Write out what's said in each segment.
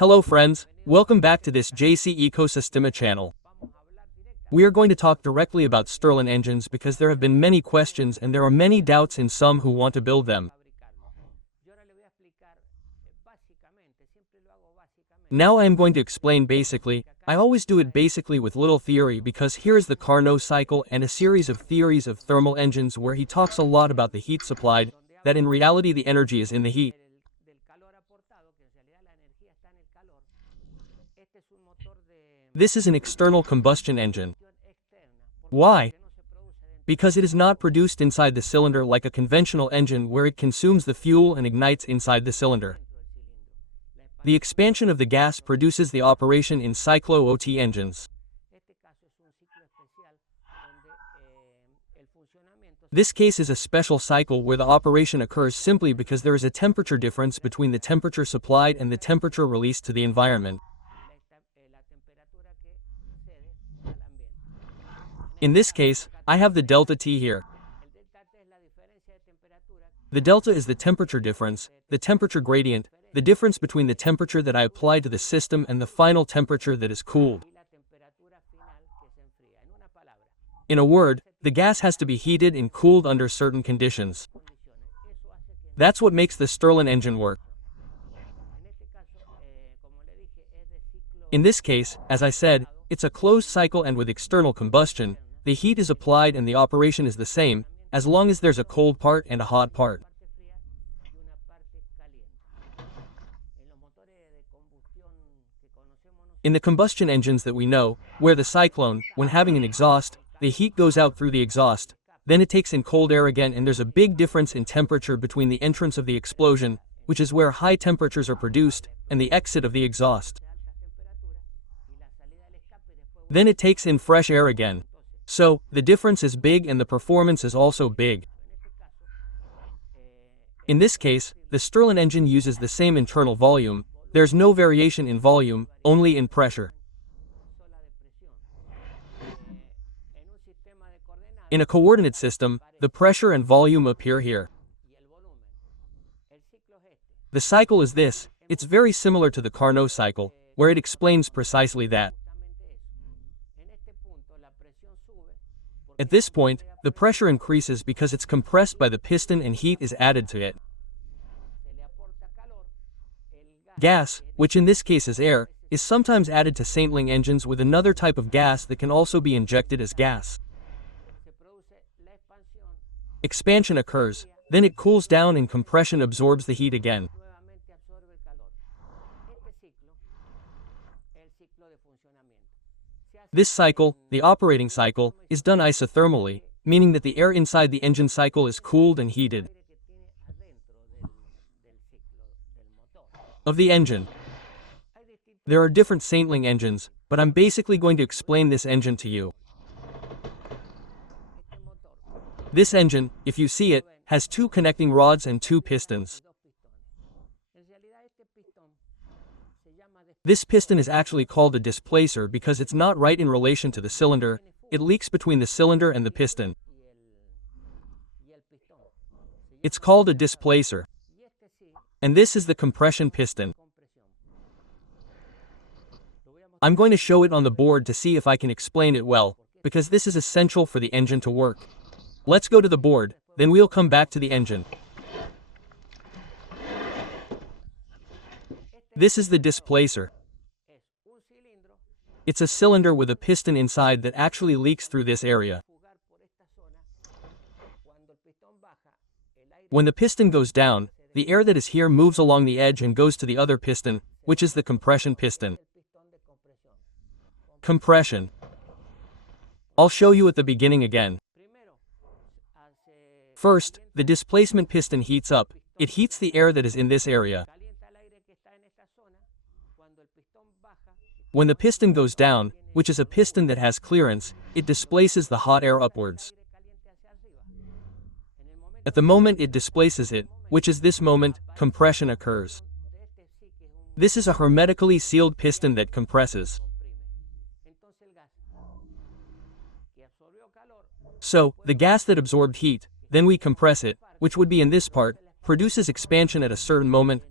Hello friends, welcome back to this JC Ecosystema channel. We are going to talk directly about Stirling engines because there have been many questions and there are many doubts in some who want to build them. Now I am going to explain basically. I always do it basically with little theory because here is the Carnot cycle and a series of theories of thermal engines where he talks a lot about the heat supplied, that in reality the energy is in the heat. This is an external combustion engine. Why? Because it is not produced inside the cylinder like a conventional engine where it consumes the fuel and ignites inside the cylinder. The expansion of the gas produces the operation in cyclo-OT engines. This case is a special cycle where the operation occurs simply because there is a temperature difference between the temperature supplied and the temperature released to the environment. In this case, I have the delta T here. The delta is the temperature difference, the temperature gradient, the difference between the temperature that I apply to the system and the final temperature that is cooled. In a word, the gas has to be heated and cooled under certain conditions. That's what makes the Stirling engine work. In this case, as I said, it's a closed cycle and with external combustion, the heat is applied and the operation is the same, as long as there's a cold part and a hot part. In the combustion engines that we know, where the cyclone, when having an exhaust, the heat goes out through the exhaust, then it takes in cold air again and there's a big difference in temperature between the entrance of the explosion, which is where high temperatures are produced, and the exit of the exhaust. Then it takes in fresh air again. So, the difference is big and the performance is also big. In this case, the Stirling engine uses the same internal volume. There's no variation in volume, only in pressure. In a coordinate system, the pressure and volume appear here. The cycle is this. It's very similar to the Carnot cycle, where it explains precisely that. At this point, the pressure increases because it's compressed by the piston and heat is added to it. Gas, which in this case is air, is sometimes added to Stirling engines with another type of gas that can also be injected as gas. Expansion occurs, then it cools down and compression absorbs the heat again. This cycle, the operating cycle, is done isothermally, meaning that the air inside the engine cycle is cooled and heated. Of the engine. There are different Stirling engines, but I'm basically going to explain this engine to you. This engine, if you see it, has two connecting rods and two pistons. This piston is actually called a displacer because it's not right in relation to the cylinder, it leaks between the cylinder and the piston. It's called a displacer. And this is the compression piston. I'm going to show it on the board to see if I can explain it well, because this is essential for the engine to work. Let's go to the board, then we'll come back to the engine. This is the displacer. It's a cylinder with a piston inside that actually leaks through this area. When the piston goes down, the air that is here moves along the edge and goes to the other piston, which is the compression piston. Compression. I'll show you at the beginning again. First, the displacement piston heats up. It heats the air that is in this area. When the piston goes down, which is a piston that has clearance, it displaces the hot air upwards. At the moment it displaces it, which is this moment, compression occurs. This is a hermetically sealed piston that compresses. So, the gas that absorbed heat, then we compress it, which would be in this part, produces expansion at a certain moment,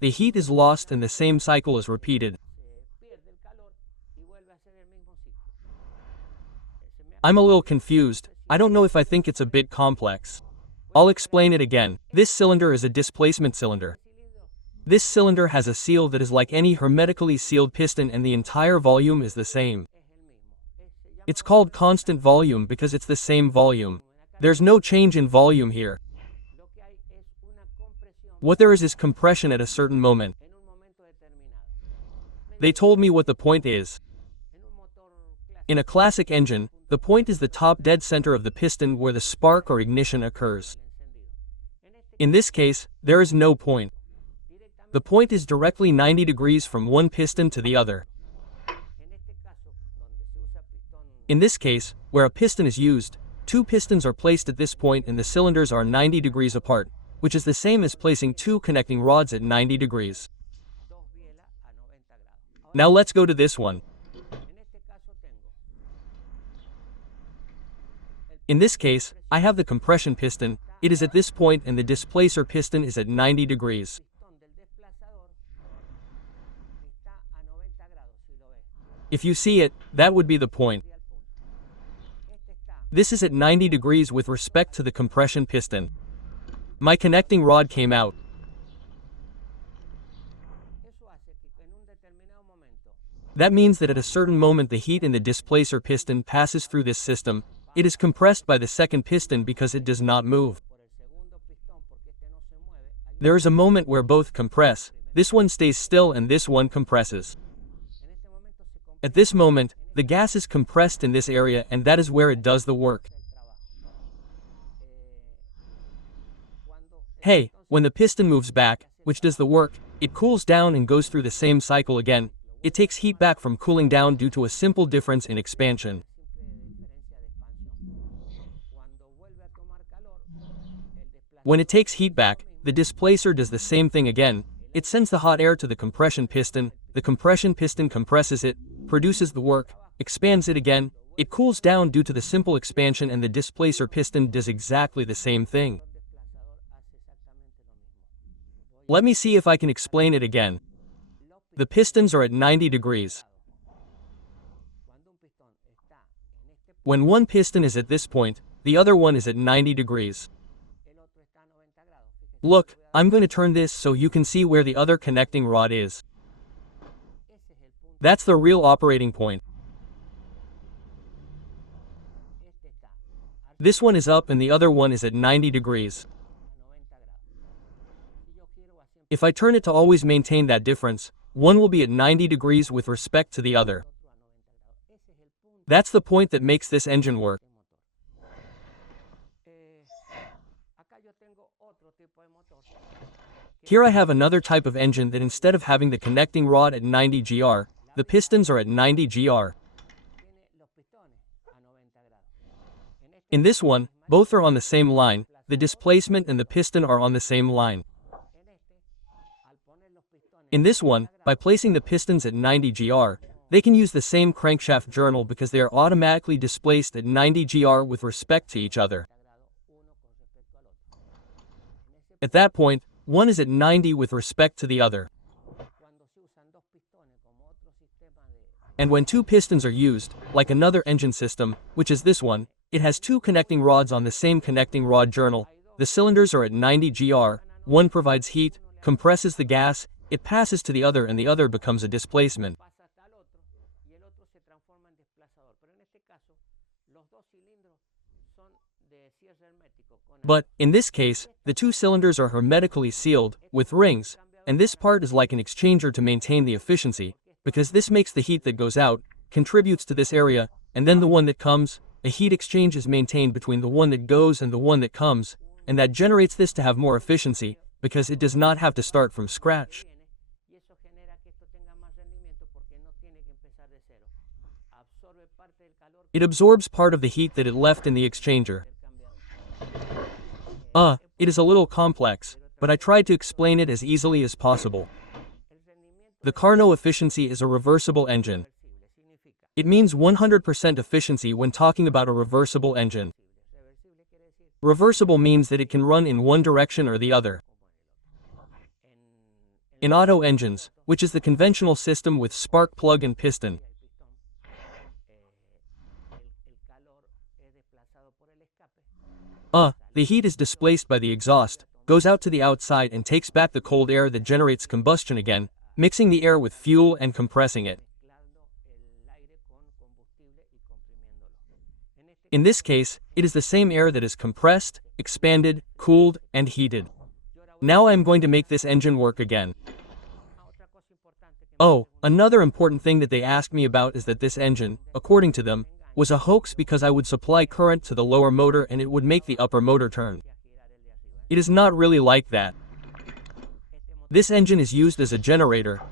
the heat is lost and the same cycle is repeated. I'm a little confused. I don't know if I think it's a bit complex. I'll explain it again. This cylinder is a displacement cylinder. This cylinder has a seal that is like any hermetically sealed piston and the entire volume is the same. It's called constant volume because it's the same volume. There's no change in volume here. What there is compression at a certain moment. They told me what the point is. In a classic engine, the point is the top dead center of the piston where the spark or ignition occurs. In this case, there is no point. The point is directly 90 degrees from one piston to the other. In this case, where a piston is used, two pistons are placed at this point and the cylinders are 90 degrees apart, which is the same as placing two connecting rods at 90 degrees. Now let's go to this one. In this case, I have the compression piston, it is at this point and the displacer piston is at 90 degrees. If you see it, that would be the point. This is at 90 degrees with respect to the compression piston. My connecting rod came out. That means that at a certain moment the heat in the displacer piston passes through this system. It is compressed by the second piston because it does not move. There is a moment where both compress, this one stays still and this one compresses. At this moment, the gas is compressed in this area and that is where it does the work. Hey, when the piston moves back, which does the work, it cools down and goes through the same cycle again. It takes heat back from cooling down due to a simple difference in expansion. When it takes heat back, the displacer does the same thing again. It sends the hot air to the compression piston compresses it, produces the work, expands it again, it cools down due to the simple expansion and the displacer piston does exactly the same thing. Let me see if I can explain it again. The pistons are at 90 degrees. When one piston is at this point, the other one is at 90 degrees. Look, I'm going to turn this so you can see where the other connecting rod is. That's the real operating point. This one is up and the other one is at 90 degrees. If I turn it to always maintain that difference, one will be at 90 degrees with respect to the other. That's the point that makes this engine work. Here I have another type of engine that instead of having the connecting rod at 90 gr, the pistons are at 90 gr. In this one, both are on the same line, the displacement and the piston are on the same line. In this one, by placing the pistons at 90 gr, they can use the same crankshaft journal because they are automatically displaced at 90 gr with respect to each other. At that point, one is at 90 with respect to the other. And when two pistons are used, like another engine system, which is this one, it has two connecting rods on the same connecting rod journal. The cylinders are at 90 gr, one provides heat, compresses the gas, it passes to the other and the other becomes a displacement. But, in this case, the two cylinders are hermetically sealed, with rings, and this part is like an exchanger to maintain the efficiency, because this makes the heat that goes out, contributes to this area, and then the one that comes, a heat exchange is maintained between the one that goes and the one that comes, and that generates this to have more efficiency, because it does not have to start from scratch. It absorbs part of the heat that it left in the exchanger. It is a little complex, but I tried to explain it as easily as possible. The Carnot efficiency is a reversible engine. It means 100% efficiency when talking about a reversible engine. Reversible means that it can run in one direction or the other. In auto engines, which is the conventional system with spark plug and piston, the heat is displaced by the exhaust, goes out to the outside and takes back the cold air that generates combustion again, mixing the air with fuel and compressing it. In this case, it is the same air that is compressed, expanded, cooled, and heated. Now I am going to make this engine work again. Oh, another important thing that they asked me about is that this engine, according to them, was a hoax because I would supply current to the lower motor and it would make the upper motor turn. It is not really like that. This engine is used as a generator.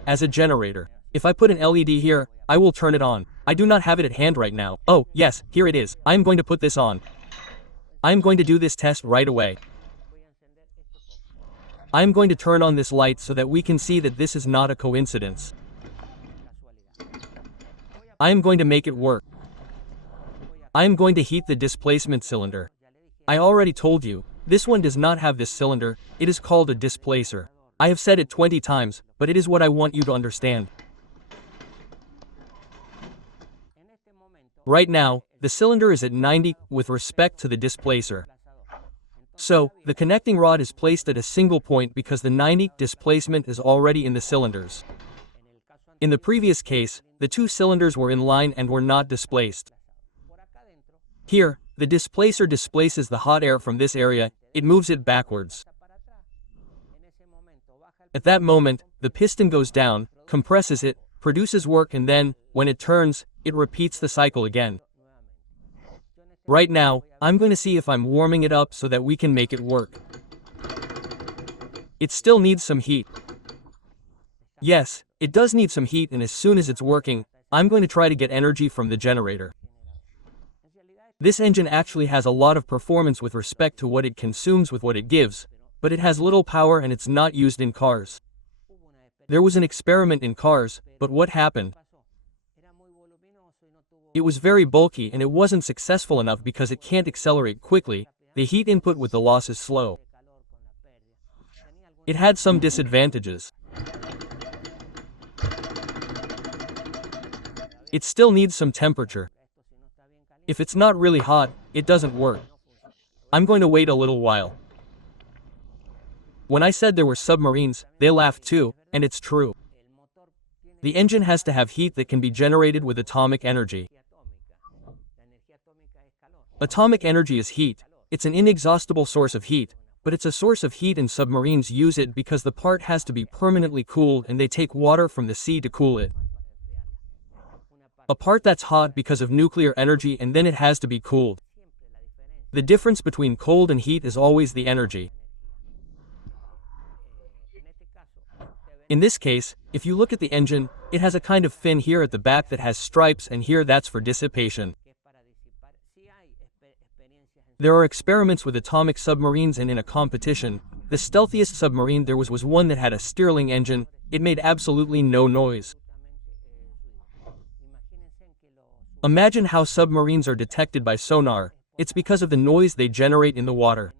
If I put an LED here, I will turn it on. I do not have it at hand right now. Oh, yes, here it is. I am going to put this on. I am going to do this test right away. I am going to turn on this light so that we can see that this is not a coincidence. I am going to make it work. I am going to heat the displacement cylinder. I already told you, this one does not have this cylinder, it is called a displacer. I have said it 20 times, but it is what I want you to understand. Right now, the cylinder is at 90 with respect to the displacer. So, the connecting rod is placed at a single point because the 90 displacement is already in the cylinders. In the previous case, the two cylinders were in line and were not displaced. Here, the displacer displaces the hot air from this area, it moves it backwards. At that moment, the piston goes down, compresses it, produces work and then, when it turns, it repeats the cycle again. Right now, I'm going to see if I'm warming it up so that we can make it work. It still needs some heat. Yes, it does need some heat and as soon as it's working, I'm going to try to get energy from the generator. This engine actually has a lot of performance with respect to what it consumes with what it gives, but it has little power and it's not used in cars. There was an experiment in cars, but what happened? It was very bulky and it wasn't successful enough because it can't accelerate quickly, the heat input with the loss is slow. It had some disadvantages. It still needs some temperature. If it's not really hot, it doesn't work. I'm going to wait a little while. When I said there were submarines, they laughed too, and it's true. The engine has to have heat that can be generated with atomic energy. Atomic energy is heat. It's an inexhaustible source of heat, but it's a source of heat and submarines use it because the part has to be permanently cooled and they take water from the sea to cool it. A part that's hot because of nuclear energy and then it has to be cooled. The difference between cold and heat is always the energy. In this case, if you look at the engine, it has a kind of fin here at the back that has stripes and here that's for dissipation. There are experiments with atomic submarines and in a competition, the stealthiest submarine there was one that had a Stirling engine, it made absolutely no noise. Imagine how submarines are detected by sonar, it's because of the noise they generate in the water.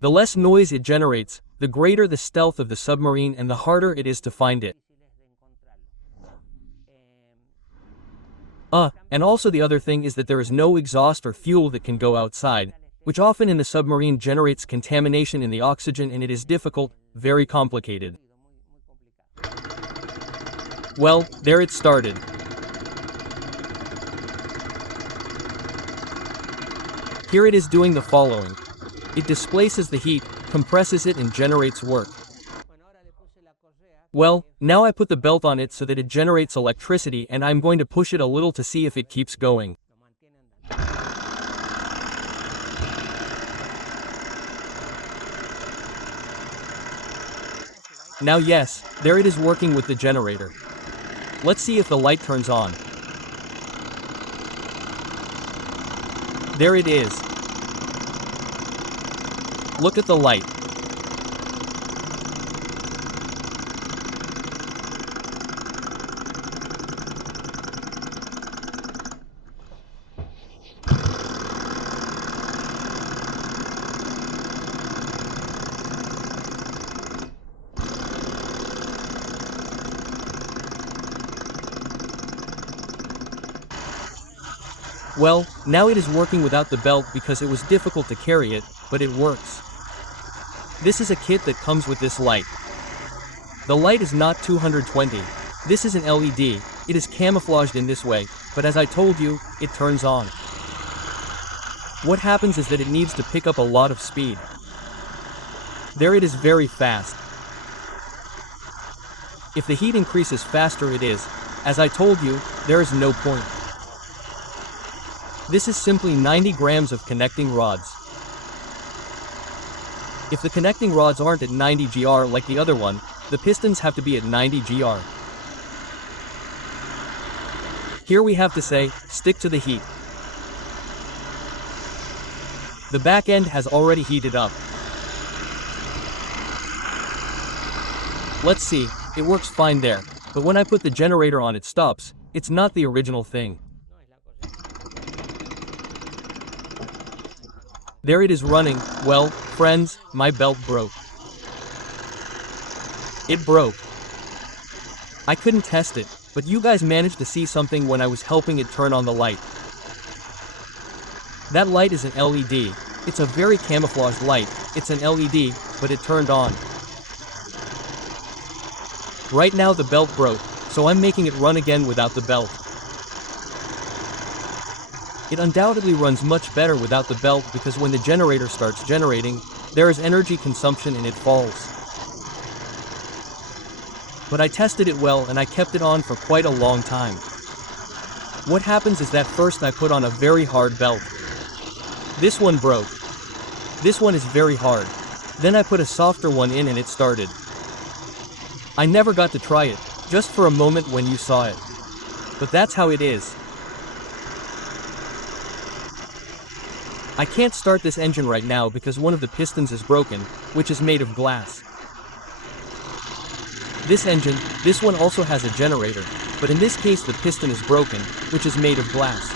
The less noise it generates, the greater the stealth of the submarine and the harder it is to find it. And also the other thing is that there is no exhaust or fuel that can go outside, which often in the submarine generates contamination in the oxygen and it is difficult, very complicated. Well, there it started. Here it is doing the following. It displaces the heat, compresses it and generates work. Well, now I put the belt on it so that it generates electricity and I'm going to push it a little to see if it keeps going. Now yes, there it is working with the generator. Let's see if the light turns on. There it is. Look at the light. Well, now it is working without the belt because it was difficult to carry it, but it works. This is a kit that comes with this light. The light is not 220. This is an LED, it is camouflaged in this way, but as I told you, it turns on. What happens is that it needs to pick up a lot of speed. There it is very fast. If the heat increases faster it is, as I told you, there is no point. This is simply 90 grams of connecting rods. If the connecting rods aren't at 90 gr like the other one, the pistons have to be at 90 gr. Here we have to say, stick to the heat. The back end has already heated up. Let's see, it works fine there, but when I put the generator on it stops, it's not the original thing. There it is running. Well, friends, my belt broke. It broke. I couldn't test it, but you guys managed to see something when I was helping it turn on the light. That light is an LED. It's a very camouflaged light. It's an LED, but it turned on. Right now the belt broke, so I'm making it run again without the belt. It undoubtedly runs much better without the belt because when the generator starts generating, there is energy consumption and it falls. But I tested it well and I kept it on for quite a long time. What happens is that first I put on a very hard belt. This one broke. This one is very hard. Then I put a softer one in and it started. I never got to try it, just for a moment when you saw it. But that's how it is. I can't start this engine right now because one of the pistons is broken, which is made of glass. This engine, this one also has a generator, but in this case the piston is broken, which is made of glass.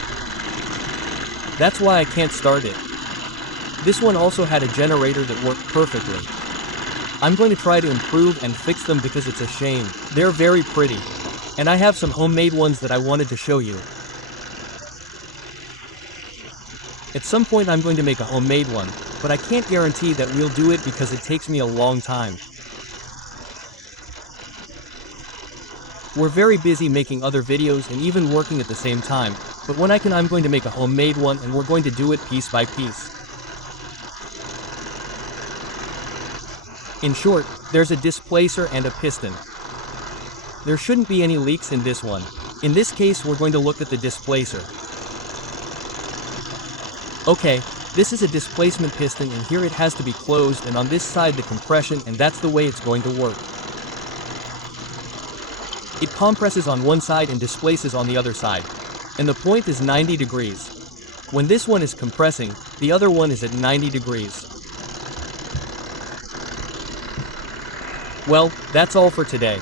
That's why I can't start it. This one also had a generator that worked perfectly. I'm going to try to improve and fix them because it's a shame. They're very pretty. And I have some homemade ones that I wanted to show you. At some point I'm going to make a homemade one, but I can't guarantee that we'll do it because it takes me a long time. We're very busy making other videos and even working at the same time, but when I can I'm going to make a homemade one and we're going to do it piece by piece. In short, there's a displacer and a piston. There shouldn't be any leaks in this one. In this case we're going to look at the displacer. Okay, this is a displacement piston and here it has to be closed and on this side the compression and that's the way it's going to work. It compresses on one side and displaces on the other side. And the point is 90 degrees. When this one is compressing, the other one is at 90 degrees. Well, that's all for today.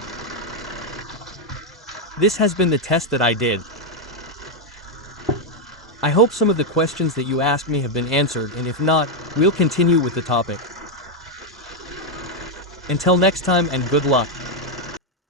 This has been the test that I did. I hope some of the questions that you asked me have been answered, and if not, we'll continue with the topic. Until next time and good luck.